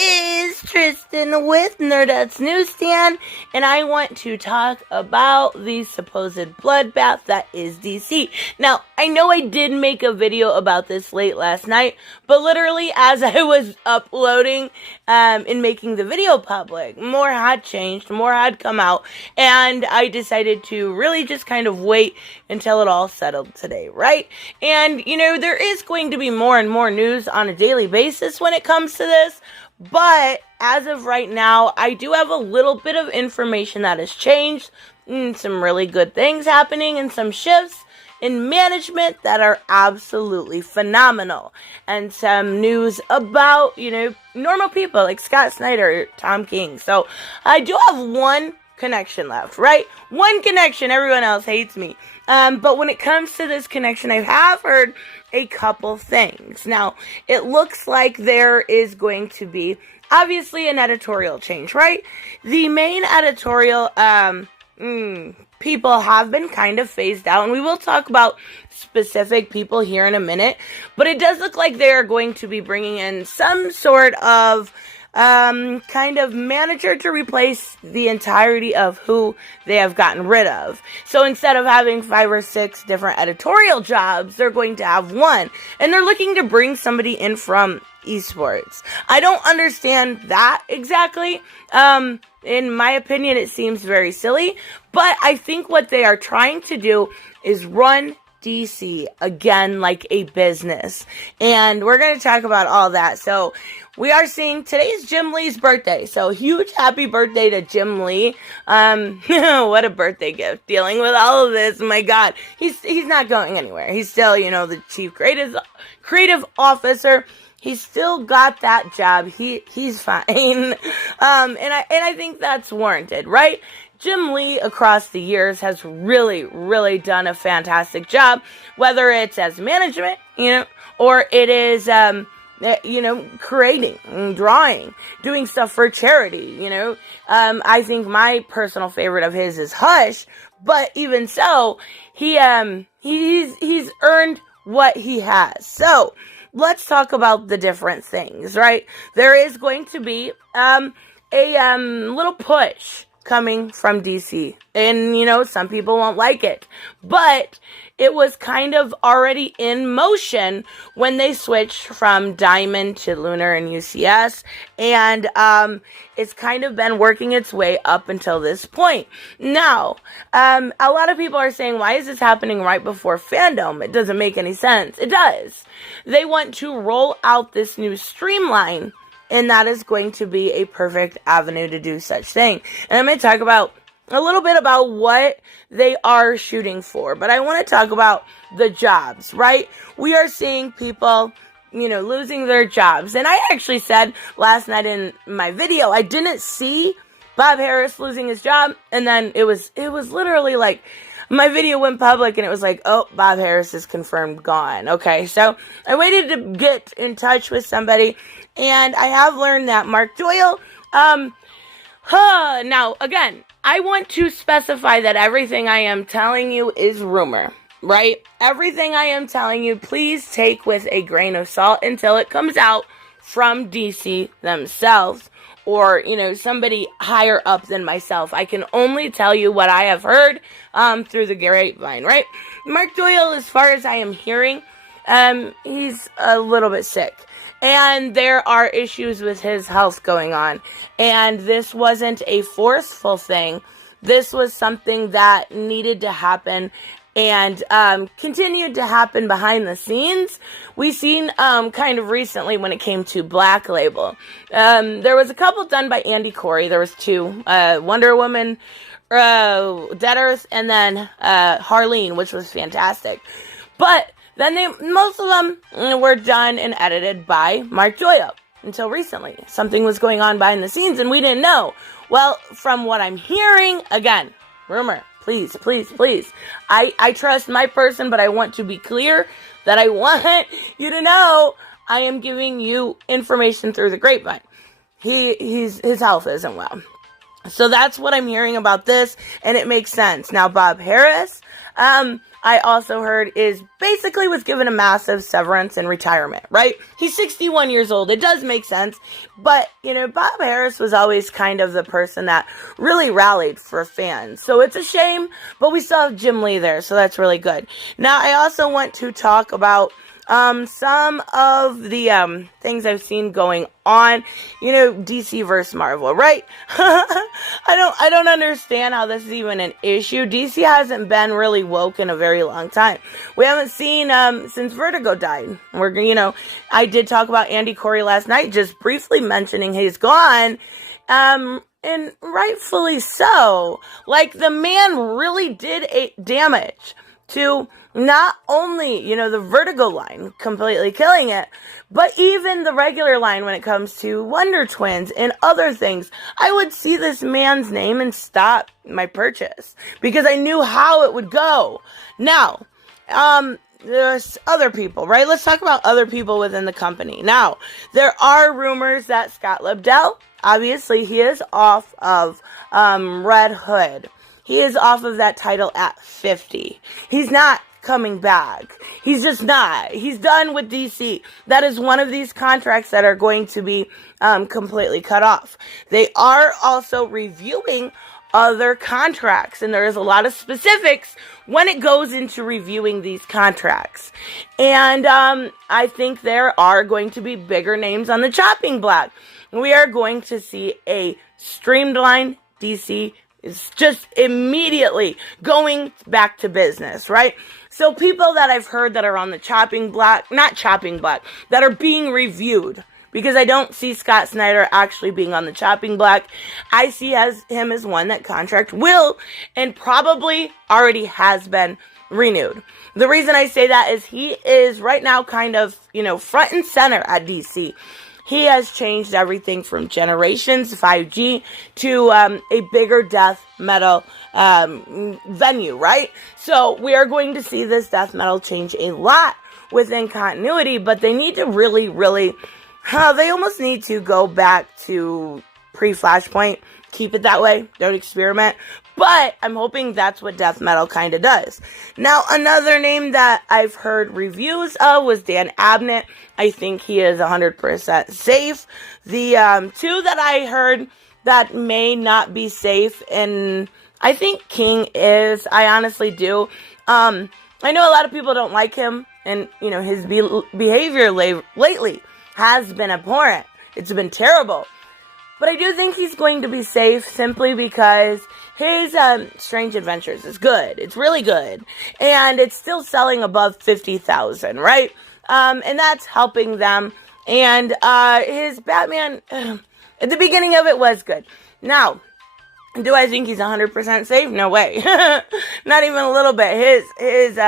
is Tristan with Nerdette's NewsStand, and I want to talk about the supposed bloodbath that is DC. Now, I know I did make a video about this late last night, but literally as I was uploading and making the video public, more had changed, more had come out, and I decided to really just kind of wait until it all settled today, right? And, there is going to be more and more news on a daily basis when it comes to this, but as of right now, I do have a little bit of information that has changed, some really good things happening, and some shifts in management that are absolutely phenomenal. And some news about, normal people like Scott Snyder, Tom King. So I do have one connection left, right? One connection, everyone else hates me. But when it comes to this connection, I have heard a couple things. Now, it looks like there is going to be, obviously, an editorial change, right? The main editorial, people have been kind of phased out, and we will talk about specific people here in a minute, but it does look like they're going to be bringing in some sort of kind of manager to replace the entirety of who they have gotten rid of. So instead of having 5 or 6 different editorial jobs, they're going to have one. And they're looking to bring somebody in from esports. I don't understand that exactly. In my opinion, it seems very silly. But I think what they are trying to do is run DC again like a business. And we're going to talk about all that. So we are seeing today's Jim Lee's birthday. So huge happy birthday to Jim Lee. What a birthday gift. Dealing with all of this. My God. He's not going anywhere. He's still, the chief creative officer. He's still got that job. He's fine. And I think that's warranted, right? Jim Lee across the years has really, really done a fantastic job, whether it's as management, or it is, creating, drawing, doing stuff for charity, I think my personal favorite of his is Hush, but even so, he's earned what he has. So, let's talk about the different things, right? There is going to be, a little push coming from DC. And, some people won't like it. But it was kind of already in motion when they switched from Diamond to Lunar and UCS. And it's kind of been working its way up until this point. Now, a lot of people are saying, why is this happening right before fandom? It doesn't make any sense. It does. They want to roll out this new streamline, and that is going to be a perfect avenue to do such thing. And I'm going to talk about a little bit about what they are shooting for. But I want to talk about the jobs, right? We are seeing people, losing their jobs. And I actually said last night in my video, I didn't see Bob Harris losing his job. And then it was literally like, my video went public and it was like, oh, Bob Harris is confirmed gone. Okay, so I waited to get in touch with somebody, and I have learned that Mark Doyle, now, again, I want to specify that everything I am telling you is rumor, right? Everything I am telling you, please take with a grain of salt until it comes out from DC themselves, or, somebody higher up than myself. I can only tell you what I have heard through the grapevine, right? Mark Doyle, as far as I am hearing, he's a little bit sick. And there are issues with his health going on. And this wasn't a forceful thing. This was something that needed to happen and continued to happen behind the scenes. We've seen kind of recently when it came to Black Label. There was a couple done by Andy Corey. There was 2. Wonder Woman, Dead Earth, and then Harleen, which was fantastic. But then most of them were done and edited by Mark Doyle until recently. Something was going on behind the scenes and we didn't know. Well, from what I'm hearing, again, rumor. Please, please, please. I trust my person, but I want to be clear that I want you to know I am giving you information through the grapevine. His health isn't well. So that's what I'm hearing about this, and it makes sense. Now, Bob Harris, I also heard is basically was given a massive severance and retirement, right? He's 61 years old. It does make sense. But, Bob Harris was always kind of the person that really rallied for fans. So it's a shame, but we still have Jim Lee there, so that's really good. Now, I also want to talk about some of the things I've seen going on, DC versus Marvel, right? I don't understand how this is even an issue. DC hasn't been really woke in a very long time. We haven't seen since Vertigo died. I did talk about Andy Corey last night, just briefly mentioning he's gone. And rightfully so. Like, the man really did damage to not only, the Vertigo line completely killing it, but even the regular line when it comes to Wonder Twins and other things. I would see this man's name and stop my purchase because I knew how it would go. Now, there's other people, right? Let's talk about other people within the company. Now, there are rumors that Scott Libdell, obviously, he is off of Red Hood. He is off of that title at 50. He's not coming back. He's just not. He's done with DC. That is one of these contracts that are going to be completely cut off. They are also reviewing other contracts, and there is a lot of specifics when it goes into reviewing these contracts. And I think there are going to be bigger names on the chopping block. We are going to see a streamlined DC is just immediately going back to business, right? So people that I've heard that are on the chopping block, that are being reviewed, because I don't see Scott Snyder actually being on the chopping block. I see him as one that contract will and probably already has been renewed. The reason I say that is he is right now kind of, front and center at DC. He has changed everything from Generations, 5G, to a bigger death metal venue, right? So we are going to see this death metal change a lot within continuity, but they need to really, they almost need to go back to pre-Flashpoint. Keep it that way. Don't experiment. But I'm hoping that's what death metal kind of does. Now, another name that I've heard reviews of was Dan Abnett. I think he is 100% safe. The two that I heard that may not be safe, and I think King is. I honestly do. I know a lot of people don't like him, and, his behavior lately has been abhorrent. It's been terrible. But I do think he's going to be safe simply because his Strange Adventures is good. It's really good. And it's still selling above 50,000, right? And that's helping them. And his Batman, at the beginning of it was good. Now, do I think he's 100% safe? No way. Not even a little bit. His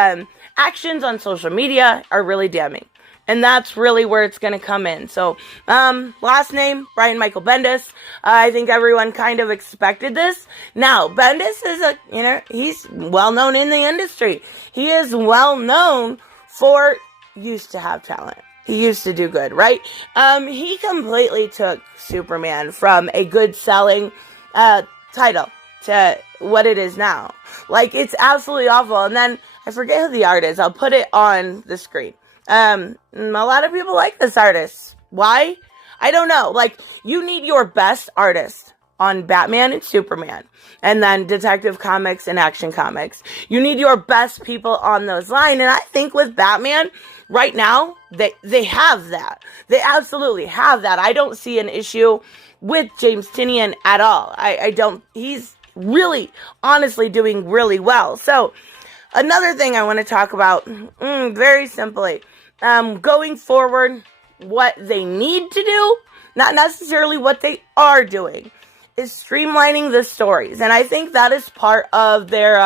actions on social media are really damning. And that's really where it's going to come in. So, last name, Brian Michael Bendis. I think everyone kind of expected this. Now, Bendis is he's well known in the industry. He is well known for used to have talent. He used to do good, right? He completely took Superman from a good selling, title to what it is now. Like, it's absolutely awful. And then, I forget who the art is. I'll put it on the screen. A lot of people like this artist. Why? I don't know. Like, you need your best artist on Batman and Superman, and then Detective Comics and Action Comics. You need your best people on those lines, and I think with Batman, right now, they have that. They absolutely have that. I don't see an issue with James Tynion at all. I don't. He's really, honestly doing really well. So, another thing I want to talk about, very simply, going forward, what they need to do, not necessarily what they are doing, is streamlining the stories. And I think that is part of their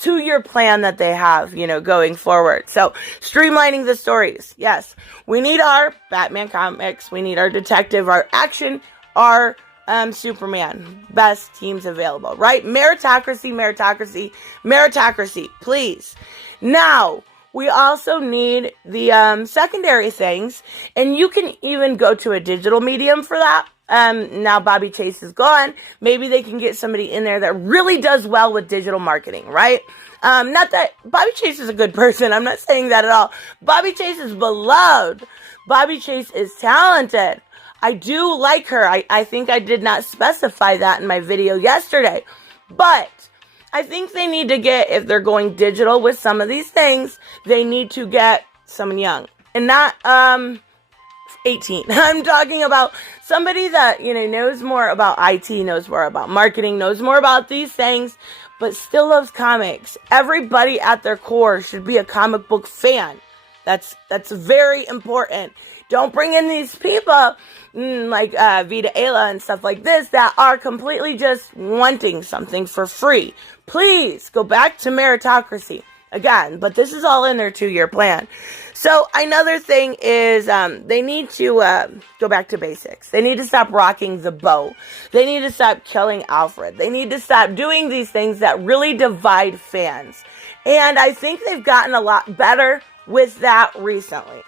2-year plan that they have, going forward. So, streamlining the stories. Yes, we need our Batman comics, we need our detective, our action, our Superman. Best teams available, right? Meritocracy, please. Now, we also need the secondary things, and you can even go to a digital medium for that. Now Bobby Chase is gone. Maybe they can get somebody in there that really does well with digital marketing, right? Not that Bobby Chase is a good person. I'm not saying that at all. Bobby Chase is beloved. Bobby Chase is talented. I do like her. I think I did not specify that in my video yesterday. But I think they need to get, if they're going digital with some of these things, they need to get someone young. And not 18. I'm talking about somebody that, knows more about IT, knows more about marketing, knows more about these things, but still loves comics. Everybody at their core should be a comic book fan. That's very important. Don't bring in these people like Vita Ayla and stuff like this that are completely just wanting something for free. Please go back to meritocracy again, but this is all in their 2-year plan. So another thing is they need to go back to basics. They need to stop rocking the boat. They need to stop killing Alfred. They need to stop doing these things that really divide fans. And I think they've gotten a lot better with that recently.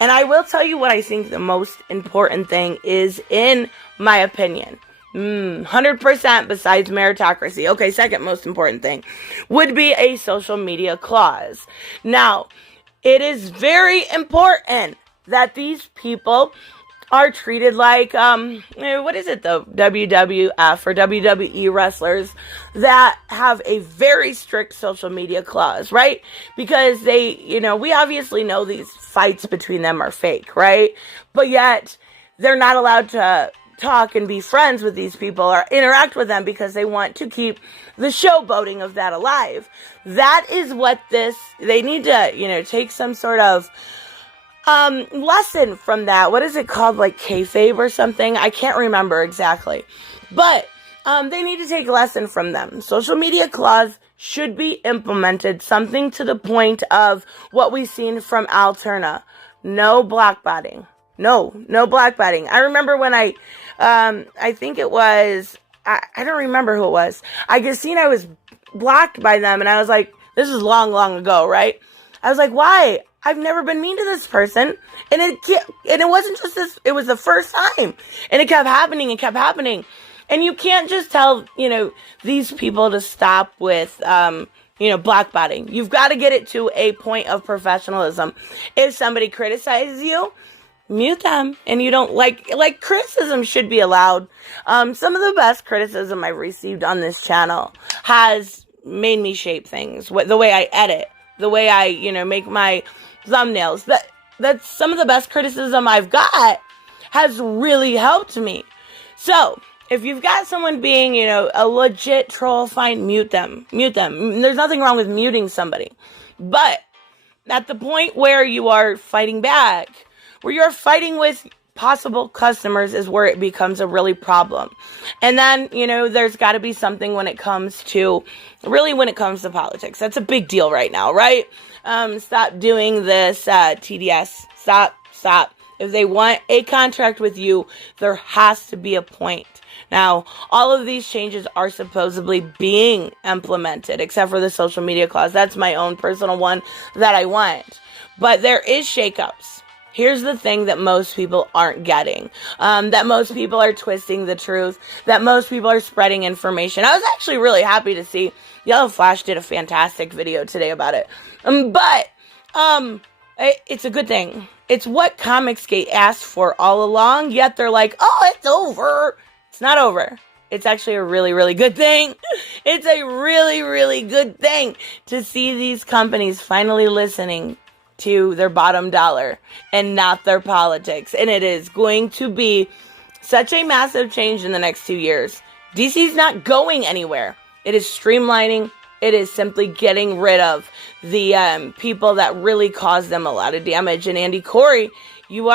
And I will tell you what I think the most important thing is, in my opinion. 100% besides meritocracy. Okay, second most important thing would be a social media clause. Now, it is very important that these people are treated like, what is it though? WWF or WWE wrestlers that have a very strict social media clause, right? Because they, we obviously know these fights between them are fake, right? But yet they're not allowed to talk and be friends with these people or interact with them because they want to keep the showboating of that alive. That is what they need to, take some sort of lesson from that. What is it called? Like kayfabe or something? I can't remember exactly. But they need to take a lesson from them. Social media clause should be implemented, something to the point of what we've seen from Alterna. No blackbotting. No blackbotting. I remember when I think it was, I don't remember who it was. I was blocked by them, and I was like, this is long, long ago, right? I was like, why? I've never been mean to this person. And it wasn't just this, it was the first time. And it kept happening and kept happening. And you can't just tell, these people to stop with, blackbotting. You've got to get it to a point of professionalism. If somebody criticizes you, mute them. And you don't like criticism should be allowed. Some of the best criticism I've received on this channel has made me shape things. The way I edit, the way I, make my thumbnails. That's some of the best criticism I've got has really helped me. So, if you've got someone being, a legit troll, fine, mute them. Mute them. There's nothing wrong with muting somebody. But at the point where you are fighting back, where you're fighting with possible customers, is where it becomes a really problem. And then, there's got to be something when it comes to politics. That's a big deal right now, right? Stop doing this TDS. Stop. If they want a contract with you, there has to be a point. Now, all of these changes are supposedly being implemented, except for the social media clause. That's my own personal one that I want. But there is shakeups. Here's the thing that most people aren't getting, that most people are twisting the truth, that most people are spreading information. I was actually really happy to see Yellow Flash did a fantastic video today about it. But it's a good thing. It's what Comicsgate asked for all along, yet they're like, oh, it's over. It's not over. It's actually a really, really good thing. It's a really, really good thing to see these companies finally listening to their bottom dollar and not their politics. And it is going to be such a massive change in the next 2 years. DC's not going anywhere. It is streamlining. It is simply getting rid of the people that really caused them a lot of damage. And Andy Corey, you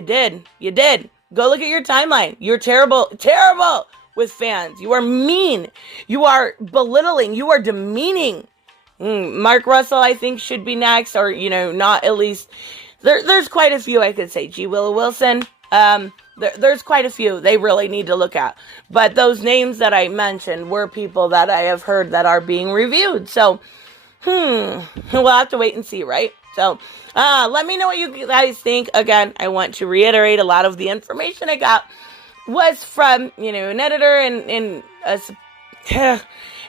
did. Go look at your timeline. You're terrible with fans. You are mean. You are belittling. You are demeaning. Mark Russell, I think, should be next, or, not at least. There's quite a few I could say. G. Willow Wilson. There's quite a few they really need to look at. But those names that I mentioned were people that I have heard that are being reviewed. So, we'll have to wait and see, right? So, let me know what you guys think. Again, I want to reiterate a lot of the information I got was from, an editor and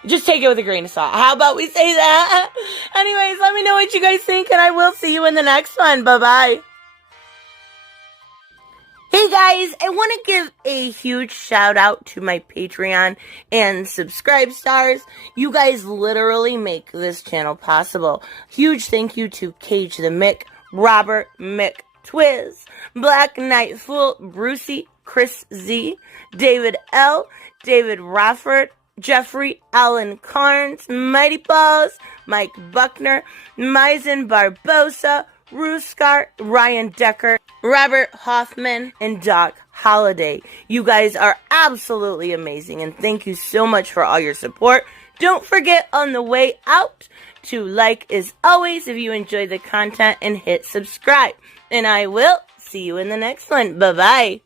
just take it with a grain of salt. How about we say that? Anyways, let me know what you guys think, and I will see you in the next one. Bye-bye. Hey guys, I want to give a huge shout out to my Patreon and subscribe stars. You guys literally make this channel possible. Huge thank you to Cage the Mick, Robert Mick Twiz, Black Knight Fool, Brucey, Chris Z, David L, David Rafford, Jeffrey Allen Carnes, Mighty Balls, Mike Buckner, Misen Barbosa, Ruskar, Ryan Decker, Robert Hoffman, and Doc Holliday. You guys are absolutely amazing, and thank you so much for all your support. Don't forget on the way out to like as always if you enjoy the content and hit subscribe. And I will see you in the next one. Bye-bye.